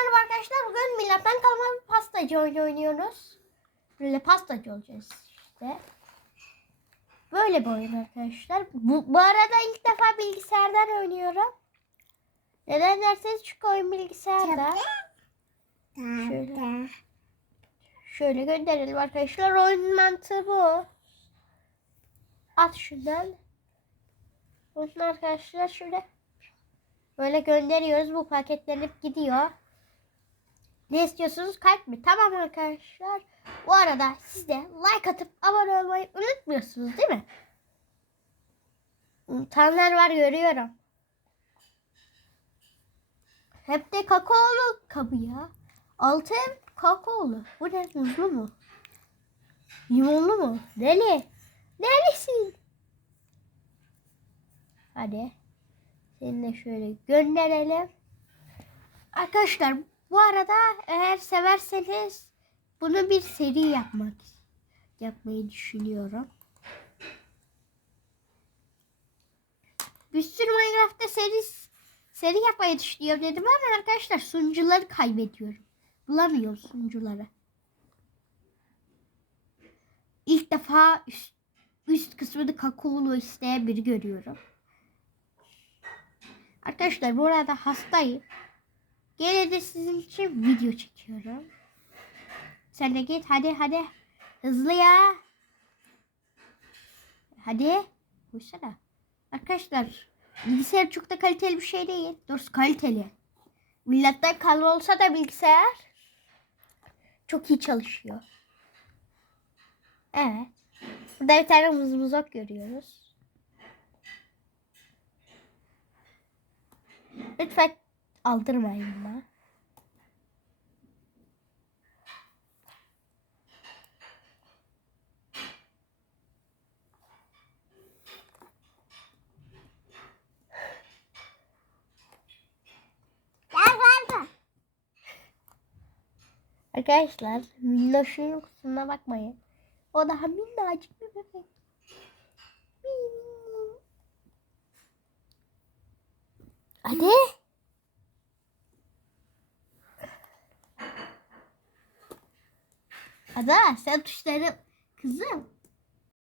merhaba arkadaşlar. Bugün milletten kalma bir pastacı oyunu oynuyoruz. Böyle pastacı olacağız işte. Böyle bir oyun arkadaşlar. Bu, bu arada ilk defa bilgisayardan oynuyorum. Neden derseniz çünkü oyun bilgisayarda. Şöyle. Şöyle gönderelim arkadaşlar. Oyun mantığı bu. At şuradan. Oyun arkadaşlar şöyle. Böyle gönderiyoruz. Bu paketlenip gidiyor. Ne istiyorsunuz? Kalp mi? Tamam arkadaşlar. Bu arada siz de like atıp abone olmayı unutmuyorsunuz değil mi? Unutanlar var görüyorum. Hep de kakaolu kabı ya. Altı hep kakaolu. Bu ne? Muzlu mu? Limonlu mu? Deli. Delisin. Hadi. Seni de şöyle gönderelim. Arkadaşlar bu arada eğer severseniz bunu bir seri yapmak yapmayı düşünüyorum. Bir sürü Minecraft'ta seri seri yapmayı düşünüyorum dedim ama arkadaşlar sunucuları kaybediyorum. Bulamıyorum sunucuları. İlk defa üst, üst kısmını kakaolu isteyen biri görüyorum. Arkadaşlar bu arada hastayım. Gene de sizin için video çekiyorum. Sen de git hadi hadi. Hızlı ya. Hadi. Koysana. Arkadaşlar bilgisayar çok da kaliteli bir şey değil. Doğrusu kaliteli. Milletten kalma olsa da bilgisayar çok iyi çalışıyor. Evet. Burada bir tane mızmızok görüyoruz. Lütfen aldırmayın bana. Arkadaşlar minnoşun kusuruna bakmayın. O daha minnacık bir bebek. Hadi. Ada sen tuşları kızım.